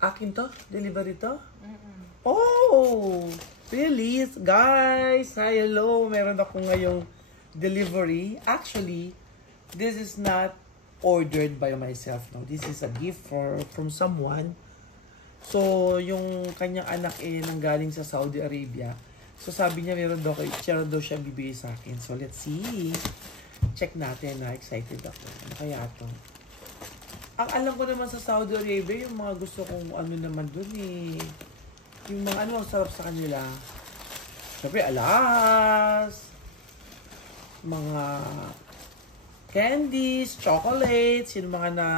Akin to? Delivery to? Oh! Really? Guys, hi, hello. Meron ako ngayong delivery. Actually, this is not ordered by myself. No? This is a gift from someone. So, yung kanyang anak nanggaling sa Saudi Arabia. So, sabi niya meron daw siya bibigay sa akin. So, let's see. Check natin na excited ako. Ano kaya to? Ang alam ko naman sa Saudi Arabia, yung mga gusto kong ano naman dun yung mga ano ang sarap sa kanila. Siyempre, alas. Mga candies, chocolates, yung mga na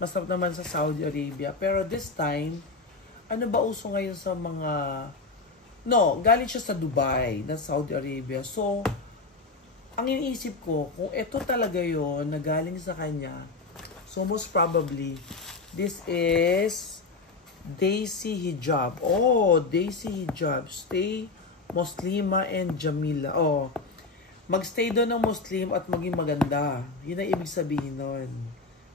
masarap naman sa Saudi Arabia. Pero this time, ano ba uso ngayon sa mga... No, galing siya sa Dubai, na Saudi Arabia. So, ang iniisip ko, kung ito talaga yon na galing sa kanya, so most probably, this is Daisy Hijab. Oh, Daisy Hijab. Stay Muslima and Jamila. Oh, magstay doon ng Muslim at maging maganda. Yun ang ibig sabihin nun.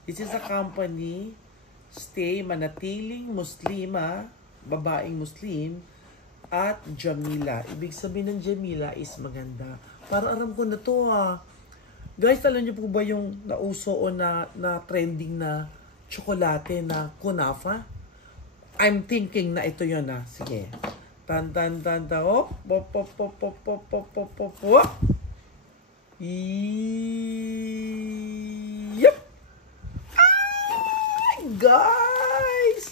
This is a company, stay manatiling Muslima, babaeng Muslim, at Jamila. Ibig sabihin ng Jamila is maganda. Para alam ko na to Guys, alam niyo po ba yung nauso o na trending na tsokolate na kunafa? I'm thinking na ito yun Sige. Tan. Oh. Pop. Yep. Ay, guys!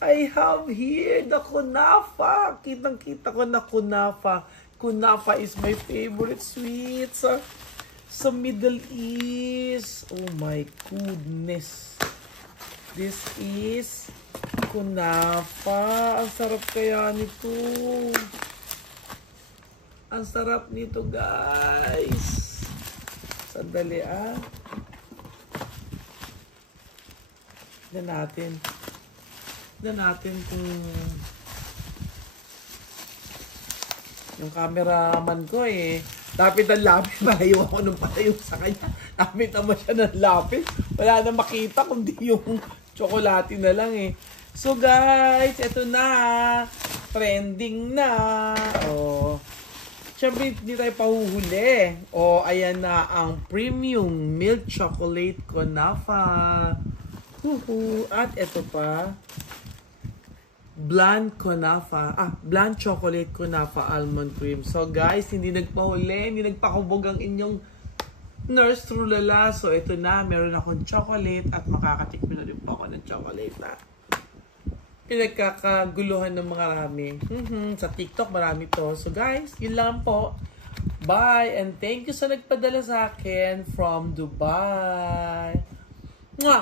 I have here the kunafa. Kitang-kita ko na kunafa. Kunafa is my favorite sweets. Sa Middle East. Oh my goodness. This is kunafa. Ang sarap kaya nito. Ang sarap nito, guys. Sandali Tignan natin kung yung cameraman ko lapit ang lapit. Malayo ako nung palayo sa kanya. Lapit naman siya ng lapit. Wala na makita kundi yung tsokolate na lang So guys, eto na. Trending na. Oh. Siyempre, hindi tayo pahuhuli. Oh, ayan na ang premium milk chocolate kunafa. At eto pa. Bland kunafa. Bland chocolate kunafa almond cream. So guys, hindi nagpahuli, hindi nagpakubog ang inyong nurse Trulala. So ito na, meron akong chocolate at makakatikmin na rin po ako ng chocolate na pinagkakaguluhan ng mga marami. Sa TikTok marami to. So guys, yun lang po. Bye and thank you sa nagpadala sa akin from Dubai. Mwah!